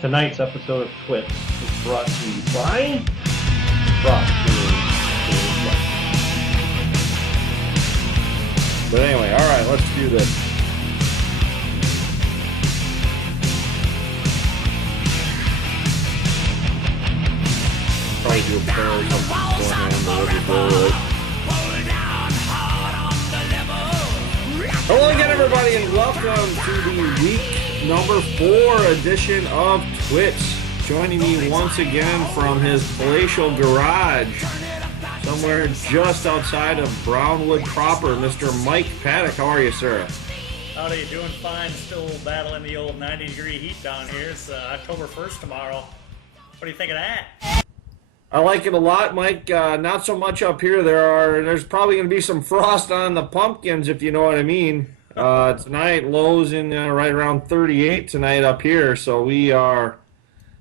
Tonight's episode of TWITS is brought to you by Frosty. But anyway, all right, let's do this. Probably do a prayer or something beforehand, but we'll go with it. Hello again, everybody, and welcome to the week number 4 edition of TWITS. Joining me once again from his palatial garage, somewhere just outside of Brownwood proper, Mr. Mike Paddock. How are you, sir? Howdy, doing fine. Still battling the old 90-degree heat down here. It's October 1st tomorrow. What do you think of that? I like it a lot, Mike. Not so much up here. There's probably going to be some frost on the pumpkins, if you know what I mean. Tonight, lows in right around 38 tonight up here. So we are,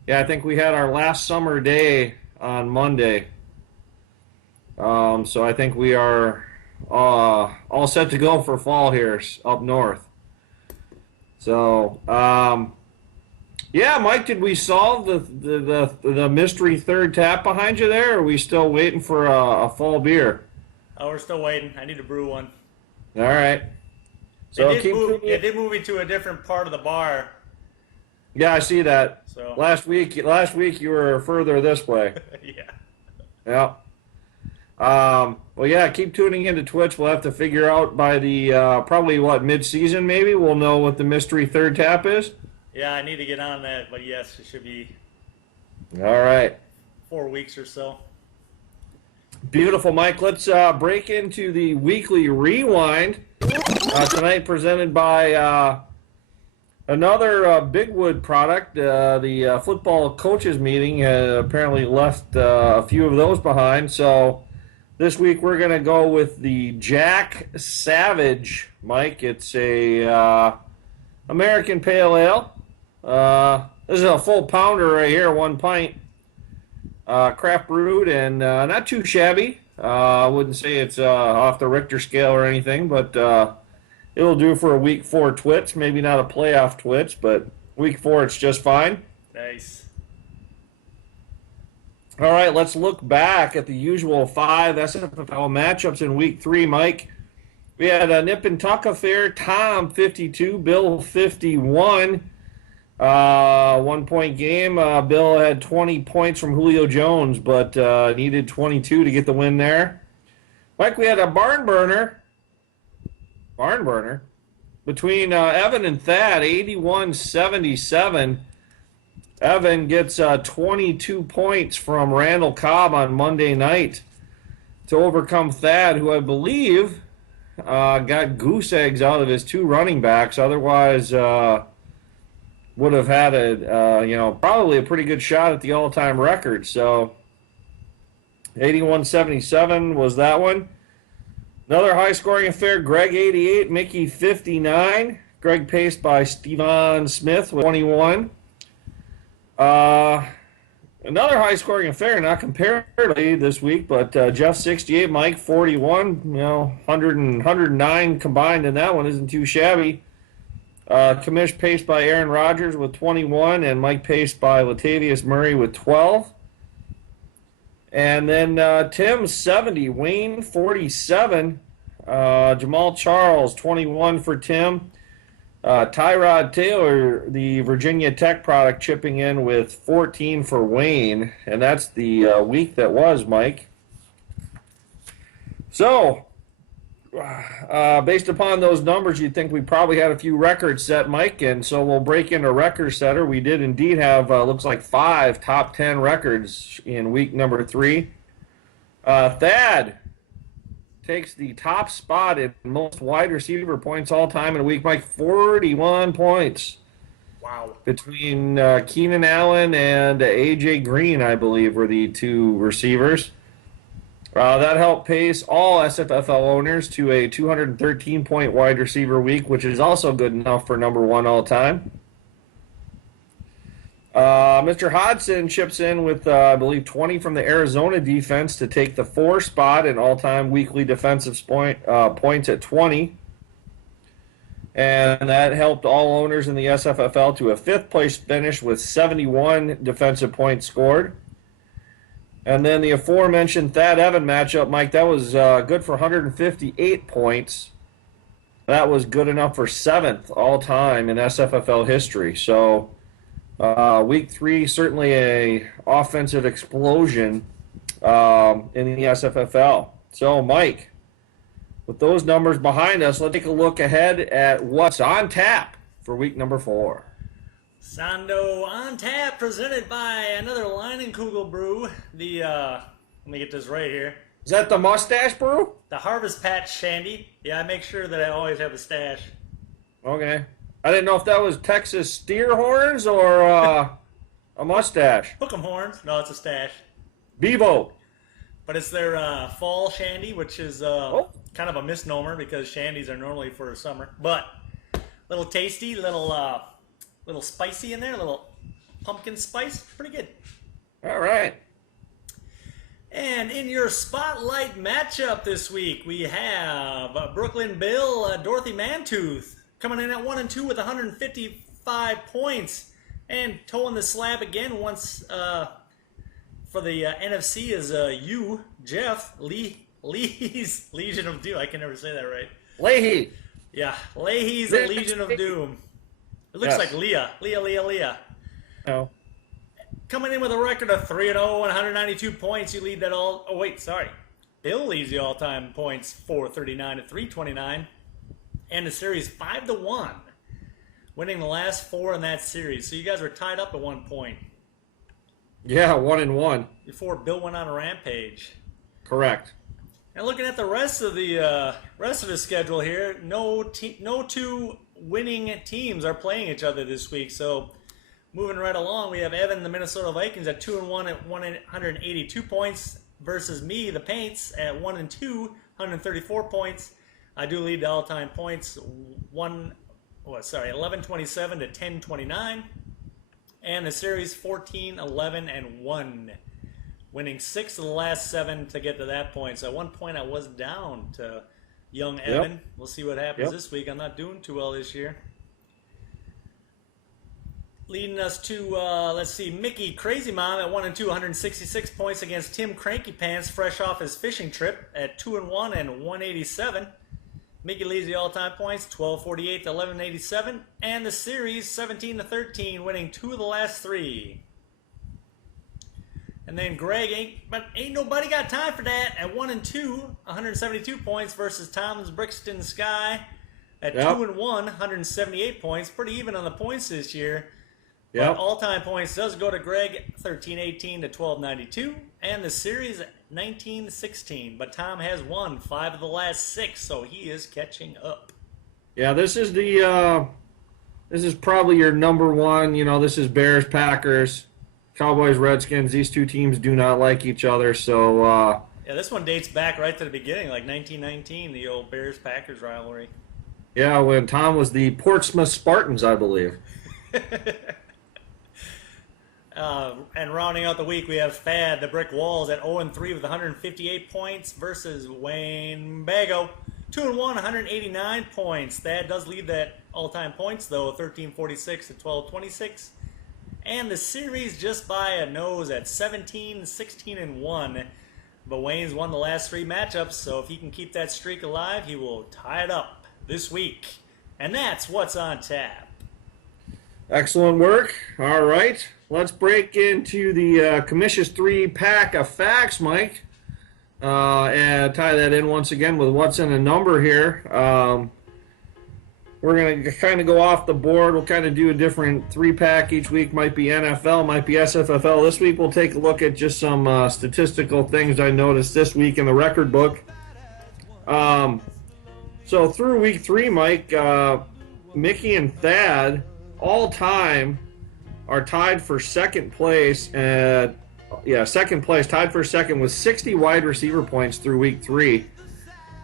I think we had our last summer day on Monday. So I think we are all set to go for fall here up north. So, Mike, did we solve the mystery third tap behind you there, or are we still waiting for a fall beer? Oh, we're still waiting. I need to brew one. All right. So It did move me to a different part of the bar. Yeah, I see that. So Last week you were further this way. yeah. Yeah. Keep tuning into Twitch. We'll have to figure out by the probably mid-season maybe we'll know what the mystery third tap is. Yeah, I need to get on that, but yes, it should be All right. 4 weeks or so. Beautiful, Mike. Let's break into the weekly rewind tonight, presented by another Bigwood product. The football coaches meeting apparently left a few of those behind. So this week we're going to go with the Jack Savage, Mike. It's a American Pale Ale. This is a full pounder right here, 1 pint. Craft brewed and not too shabby. I wouldn't say it's off the Richter scale or anything, but it'll do for a week 4 TWITS. Maybe not a playoff TWITS, but week 4 it's just fine. Nice. All right, let's look back at the usual 5 SFL matchups in week 3, Mike. We had a Nip and Tuck affair. Tom 52, Bill 51. 1 point game. Bill had 20 points from Julio Jones, but needed 22 to get the win there. Mike, we had a barn burner between Evan and Thad, 81-77. Evan gets 22 points from Randall Cobb on Monday night to overcome Thad, who I believe got goose eggs out of his 2 running backs. Otherwise, would have had probably a pretty good shot at the all-time record. So 81-77 was that one. Another high-scoring affair, Greg 88, Mickey 59. Greg paced by Stevan Smith with 21. Another high-scoring affair, not comparatively this week, but Jeff 68, Mike 41. 109 combined in that one isn't too shabby. Kamish paced by Aaron Rodgers with 21, and Mike paced by Latavius Murray with 12. And then Tim 70, Wayne 47, Jamal Charles 21 for Tim. Tyrod Taylor, the Virginia Tech product, chipping in with 14 for Wayne. And that's the week that was, Mike. So, based upon those numbers, you'd think we probably had a few records set, Mike, and so we'll break into record setter. We did indeed have, looks like 5 top 10 records in week number 3. Thad takes the top spot in most wide receiver points all time in a week, Mike, 41 points. Wow. Between Keenan Allen and A.J. Green, I believe, were the 2 receivers. That helped pace all SFFL owners to a 213-point wide receiver week, which is also good enough for number 1 all time. Mr. Hodson chips in with, I believe, 20 from the Arizona defense to take the 4 spot in all-time weekly defensive points at 20. And that helped all owners in the SFFL to a 5th place finish with 71 defensive points scored. And then the aforementioned Thad Evan matchup, Mike, that was good for 158 points. That was good enough for 7th all-time in SFFL history. So week 3, certainly a offensive explosion in the SFFL. So, Mike, with those numbers behind us, let's take a look ahead at what's on tap for week number 4. Sondo on tap, presented by another Leinenkugel brew. The, let me get this right here. Is that the Mustache Brew? The Harvest Patch Shandy. Yeah, I make sure that I always have a stash. Okay. I didn't know if that was Texas steer horns or a mustache. Hook 'em horns. No, it's a stash. Bevo. But it's their fall shandy, which is kind of a misnomer because shandies are normally for summer. But little tasty, little spicy in there, a little pumpkin spice. Pretty good. All right. And in your spotlight matchup this week, we have Brooklyn Bill, Dorothy Mantooth, coming in at 1-2 with 155 points. And towing the slab again once for the NFC is you, Jeff, Lee's Legion of Doom. I can never say that right. Leahy. Yeah, Leahy's Legion of Doom. It looks like Leah. No. Coming in with a record of 3-0 and 192 points, you lead that all. Oh wait, sorry. Bill leads the all-time points 439 to 329, and the series 5-1, winning the last 4 in that series. So you guys were tied up at one point. Yeah, 1-1. Before Bill went on a rampage. Correct. And looking at the rest of the schedule here, no 2 winning teams are playing each other this week. So moving right along, we have Evan, the Minnesota Vikings, at 2-1 at 182 points versus me, the Paints, at 1-2, 134 points. I do lead the all-time points 1127 to 1029, and the series 14-11-1. Winning 6 of the last 7 to get to that point. So at one point I was down to young Evan. Yep. We'll see what happens this week. I'm not doing too well this year. Leading us to, let's see, Mickey Crazy Mom at 1-2, 166 points against Tim Cranky Pants, fresh off his fishing trip at 2-1 and 187. Mickey leads the all-time points, 1248 to 1187, and the series 17-13, winning 2 of the last 3. And then Greg ain't nobody got time for that at 1-2, 172 points versus Tom's Brixton Sky at 2-1, 178 points. Pretty even on the points this year. Yep. But all-time points does go to Greg, 1318 to 1292, and the series 1916. But Tom has won 5 of the last 6, so he is catching up. Yeah, this is probably your number one. You know, this is Bears, Packers. Cowboys, Redskins, these two teams do not like each other, so... yeah, this one dates back right to the beginning, like 1919, the old Bears-Packers rivalry. Yeah, when Tom was the Portsmouth Spartans, I believe. And rounding out the week, we have Thad, the Brick Walls, at 0-3 with 158 points versus Wayne Bago, 2-1, 189 points. Thad does lead that all-time points, though, 1346 to 1226. And the series just by a nose at 17, 16, and 1. But Wayne's won the last 3 matchups, so if he can keep that streak alive, he will tie it up this week. And that's what's on tap. Excellent work. All right. Let's break into the Commission's 3-pack of facts, Mike. And tie that in once again with what's in a number here. We're going to kind of go off the board. We'll kind of do a different 3-pack each week. Might be NFL, might be SFFL. This week we'll take a look at just some statistical things I noticed this week in the record book. So through week 3, Mike, Mickey and Thad all time are tied for second place. Second place, tied for second with 60 wide receiver points through week 3.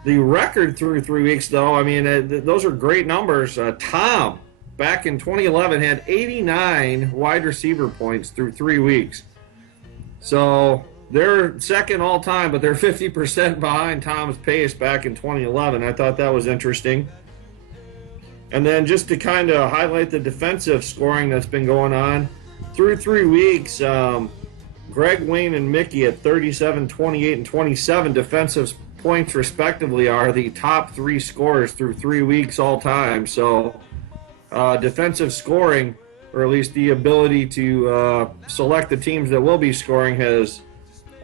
The record through 3 weeks, though, I mean, those are great numbers. Tom, back in 2011, had 89 wide receiver points through 3 weeks. So they're second all time, but they're 50% behind Tom's pace back in 2011. I thought that was interesting. And then just to kind of highlight the defensive scoring that's been going on, through 3 weeks, Greg, Wayne, and Mickey at 37, 28, and 27 defensive points respectively are the top 3 scorers through 3 weeks all time. So defensive scoring, or at least the ability to select the teams that will be scoring, has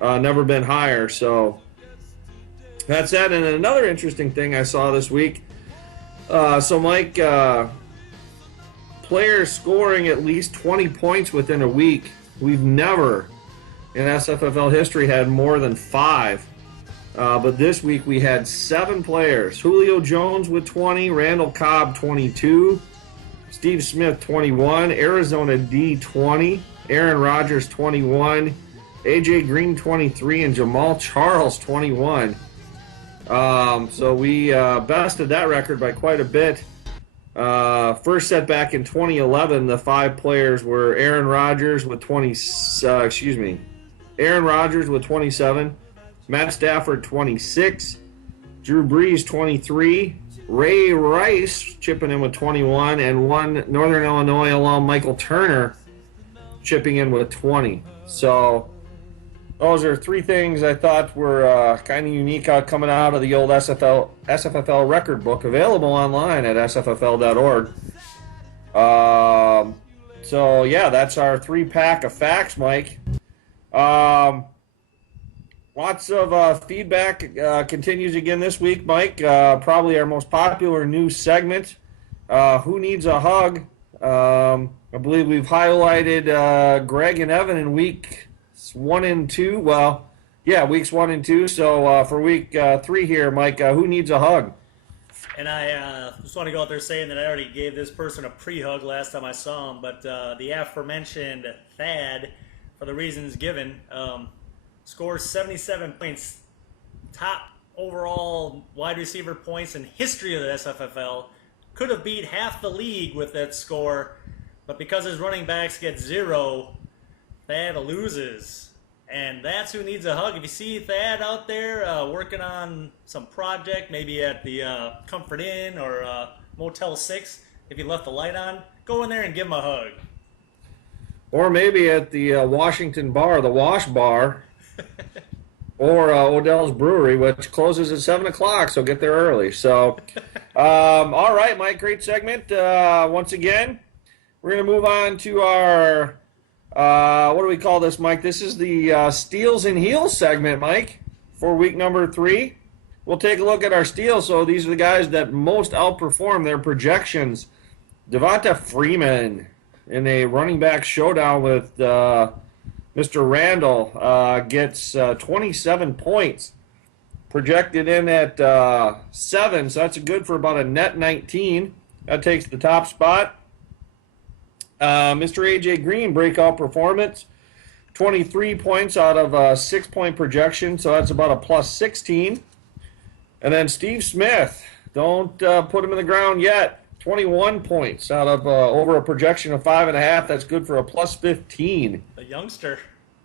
never been higher. So that's that. And another interesting thing I saw this week, so Mike, players scoring at least 20 points within a week. We've never in SFFL history had more than 5. But this week we had 7 players. Julio Jones with 20, Randall Cobb 22, Steve Smith 21, Arizona D 20, Aaron Rodgers 21, AJ Green 23, and Jamal Charles 21. So we bested that record by quite a bit. First set back in 2011, the 5 players were Aaron Rodgers with 27, Matt Stafford 26, Drew Brees 23, Ray Rice chipping in with 21, and one Northern Illinois alum, Michael Turner, chipping in with 20. So those are 3 things I thought were kind of unique coming out of the old SFFL record book, available online at sffl.org. So yeah, that's our 3-pack of facts, Mike. Lots of feedback continues again this week, Mike. Probably our most popular new segment, Who Needs a Hug? I believe we've highlighted Greg and Evan in weeks 1 and 2. Well, yeah, weeks 1 and 2. So for week 3 here, Mike, who needs a hug? And I just want to go out there saying that I already gave this person a pre-hug last time I saw him, but the aforementioned Thad, for the reasons given, scores 77 points, top overall wide receiver points in history of the SFFL. Could have beat half the league with that score, but because his running backs get 0, Thad loses. And that's who needs a hug. If you see Thad out there working on some project, maybe at the Comfort Inn or Motel 6, if you left the light on, go in there and give him a hug. Or maybe at the Washington Bar, the Wash Bar, or Odell's Brewery, which closes at 7 o'clock, so get there early. So, all right, Mike, great segment. Once again, we're going to move on to our, what do we call this, Mike? This is the Steals and Heels segment, Mike, for week number 3. We'll take a look at our steals. So these are the guys that most outperform their projections. Devonta Freeman in a running back showdown with Mr. Randall gets 27 points, projected in at 7, so that's good for about a net 19. That takes the top spot. Mr. AJ Green, breakout performance, 23 points out of a 6-point projection, so that's about a plus 16. And then Steve Smith, don't put him in the ground yet, 21 points out of over a projection of 5.5. That's good for a plus 15. A youngster.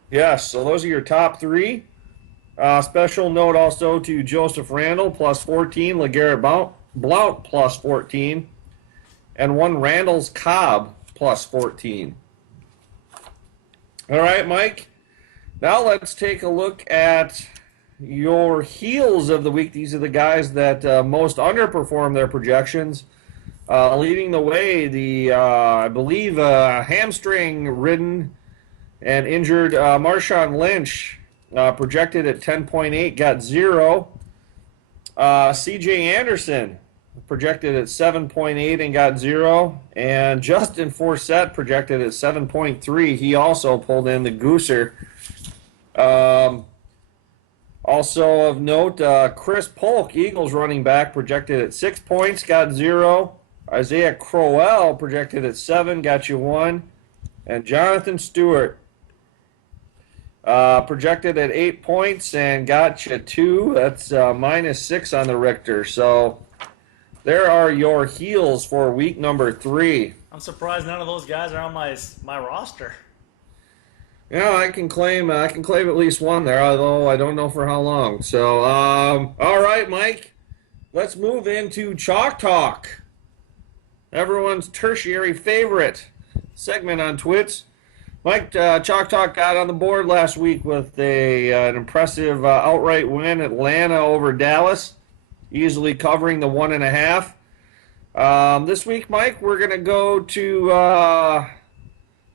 Yes, so those are your top 3. Special note also to Joseph Randall, plus 14, LeGarrette Blount, plus 14, and one Randall's Cobb, plus 14. All right, Mike, now let's take a look at your heels of the week. These are the guys that most underperform their projections. Leading the way, the I believe hamstring-ridden and injured Marshawn Lynch, projected at 10.8, got 0. C.J. Anderson, projected at 7.8 and got 0. And Justin Forsett, projected at 7.3. He also pulled in the gooser. Also of note, Chris Polk, Eagles running back, projected at 6 points, got 0. Isaiah Crowell, projected at 7, got you 1. And Jonathan Stewart, projected at 8 points and got you 2. That's minus 6 on the Richter. So there are your heels for week number 3. I'm surprised none of those guys are on my roster. Yeah, I can claim at least one there, although I don't know for how long. So, all right, Mike, let's move into Chalk Talk. everyone's tertiary favorite segment on TWITS. Mike, Chalk Talk got on the board last week with an impressive outright win. Atlanta over Dallas, easily covering the 1.5. This week, Mike, we're going to go to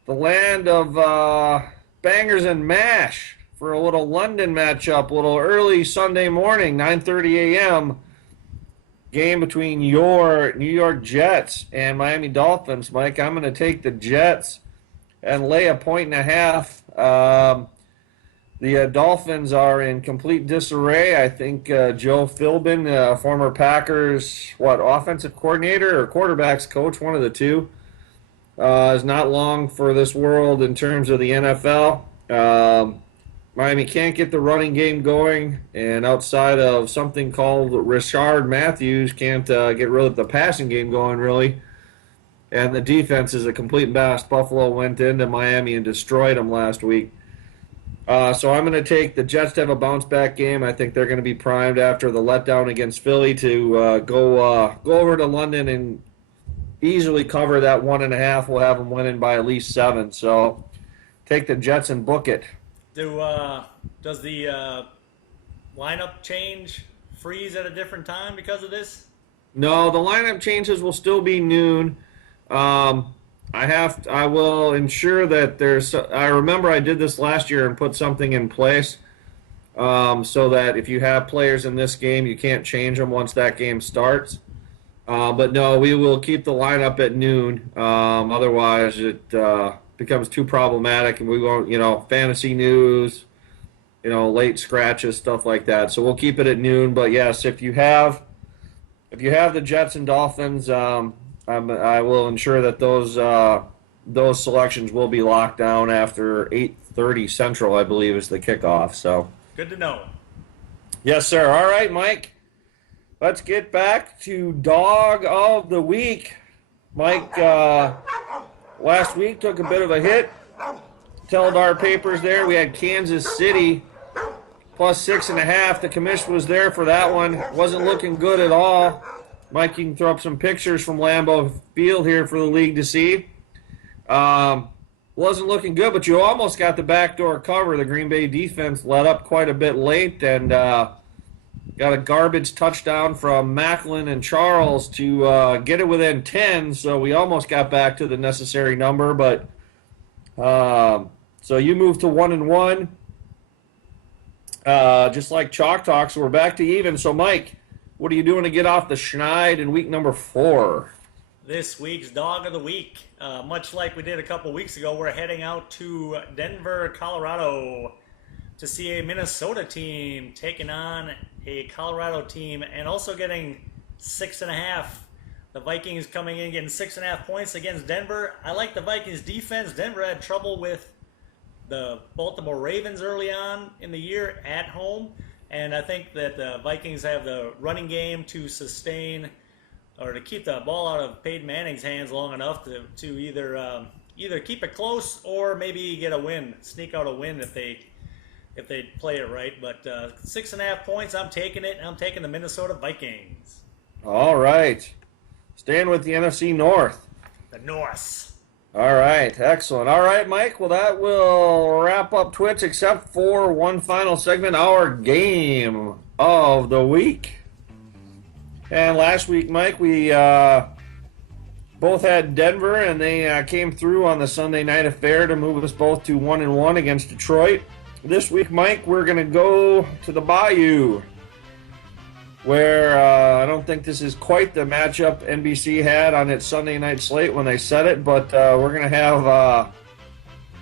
the land of bangers and mash for a little London matchup, a little early Sunday morning, 9:30 a.m. game between your New York Jets and Miami Dolphins. Mike, I'm going to take the Jets and lay 1.5. The Dolphins are in complete disarray. I think Joe Philbin, former Packers, offensive coordinator or quarterbacks coach, one of the two, is not long for this world in terms of the NFL. Miami can't get the running game going, and outside of something called Rishard Matthews, can't get rid of the passing game going, really. And the defense is a complete mess. Buffalo went into Miami and destroyed them last week. So I'm going to take the Jets to have a bounce-back game. I think they're going to be primed after the letdown against Philly to go over to London and easily cover that 1.5. We'll have them winning by at least 7. So take the Jets and book it. Does the lineup change freeze at a different time because of this? No, the lineup changes will still be noon. I will ensure that there's. I remember I did this last year and put something in place so that if you have players in this game, you can't change them once that game starts. But no, we will keep the lineup at noon. Otherwise, it becomes too problematic, and we won't. Fantasy news, late scratches, stuff like that. So we'll keep it at noon. But yes, if you have the Jets and Dolphins. I will ensure that those selections will be locked down after 8:30 Central, I believe, is the kickoff. So good to know. Yes, sir. All right, Mike. Let's get back to Dog of the Week. Mike, last week took a bit of a hit. Telled our papers there. We had Kansas City plus 6.5. The commission was there for that one. Wasn't looking good at all. Mike, you can throw up some pictures from Lambeau Field here for the league to see. Wasn't looking good, but you almost got the backdoor cover. The Green Bay defense let up quite a bit late and got a garbage touchdown from Macklin and Charles to get it within 10, so we almost got back to the necessary number. But so you moved to 1-1, just like Chalk Talk, so we're back to even. So, Mike, what are you doing to get off the schneid in week number 4? This week's Dog of the Week, much like we did a couple weeks ago, we're heading out to Denver, Colorado to see a Minnesota team taking on a Colorado team and also getting 6.5. The Vikings coming in getting 6.5 points against Denver. I like the Vikings defense. Denver had trouble with the Baltimore Ravens early on in the year at home. And I think that the Vikings have the running game to sustain or to keep the ball out of Peyton Manning's hands long enough to either keep it close or maybe get a win, sneak out a win if they play it right. But 6.5 points, I'm taking it. I'm taking the Minnesota Vikings. All right. Staying with the NFC North. The Norse. All right, excellent. All right, Mike, well, that will wrap up TWITS except for one final segment, our game of the week. And last week, Mike, we both had Denver, and they came through on the Sunday night affair to move us both to 1-1 against Detroit. This week, Mike, we're going to go to the Bayou, where I don't think this is quite the matchup NBC had on its Sunday night slate when they set it, but we're going to have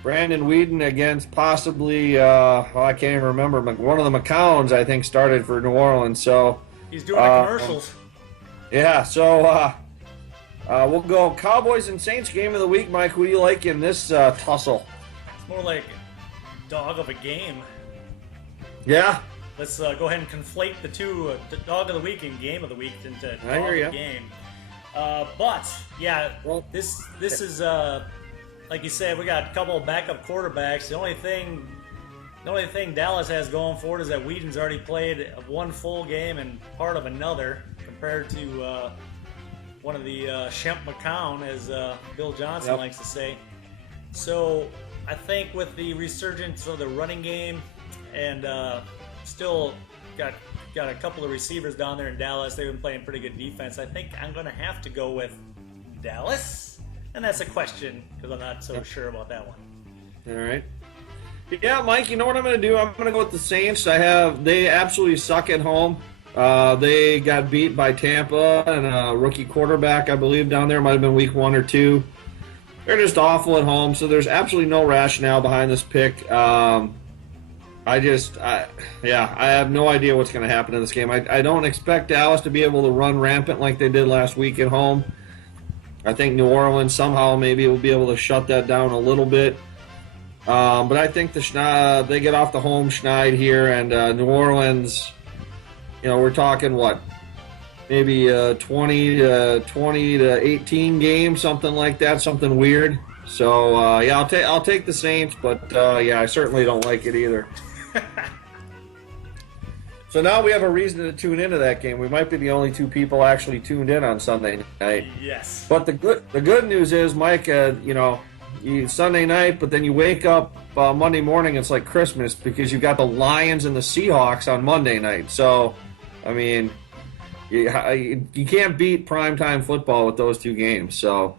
Brandon Whedon against possibly, I can't even remember, one of the McCowns, I think, started for New Orleans. So he's doing the commercials. Yeah, so we'll go Cowboys and Saints game of the week. Mike, who do you like in this tussle? It's more like dog of a game. Yeah. Let's go ahead and conflate the two, the Dog of the Week and Game of the Week into Dog of the Game. But, yeah, this is, like you said, we got a couple of backup quarterbacks. The only thing Dallas has going for it is that Whedon's already played one full game and part of another compared to one of the Shemp McCown, as Bill Johnson likes to say. So I think with the resurgence of the running game, and still got a couple of receivers down there in Dallas, they've been playing pretty good defense. I think I'm going to have to go with Dallas, and that's a question because I'm not so sure about that one. All right. Yeah, Mike, you know what I'm going to do? I'm going to go with the Saints. They absolutely suck at home. They got beat by Tampa and a rookie quarterback, I believe, down there. Might have been week 1 or 2. They're just awful at home, so there's absolutely no rationale behind this pick. I have no idea what's going to happen in this game. I don't expect Dallas to be able to run rampant like they did last week at home. I think New Orleans somehow maybe will be able to shut that down a little bit. But I think they get off the home schneid here, and New Orleans, we're talking what? Maybe 20 to 18 game, something like that, something weird. So I'll take the Saints, but I certainly don't like it either. So now we have a reason to tune into that game. We might be the only 2 people actually tuned in on Sunday night. Yes. But the good news is, Mike, Sunday night, but then you wake up Monday morning, it's like Christmas because you've got the Lions and the Seahawks on Monday night. So, I mean, you can't beat primetime football with those 2 games. So,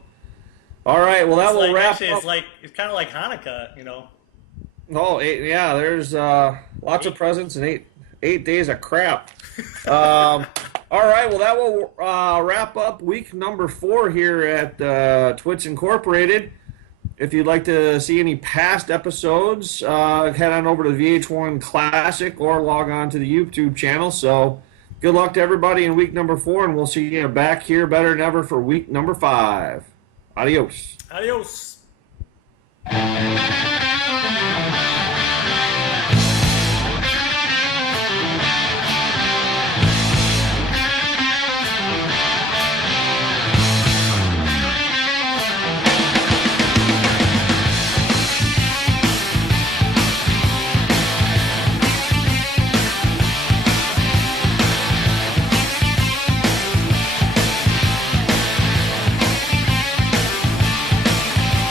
all right, well, that will wrap up. It's kind of like Hanukkah, Oh, there's lots of presents and 8 days of crap. All right, well, that will wrap up week number 4 here at TWITS Incorporated. If you'd like to see any past episodes, head on over to the VH1 Classic or log on to the YouTube channel. So good luck to everybody in week number 4, and we'll see you back here better than ever for week number 5. Adios. Adios.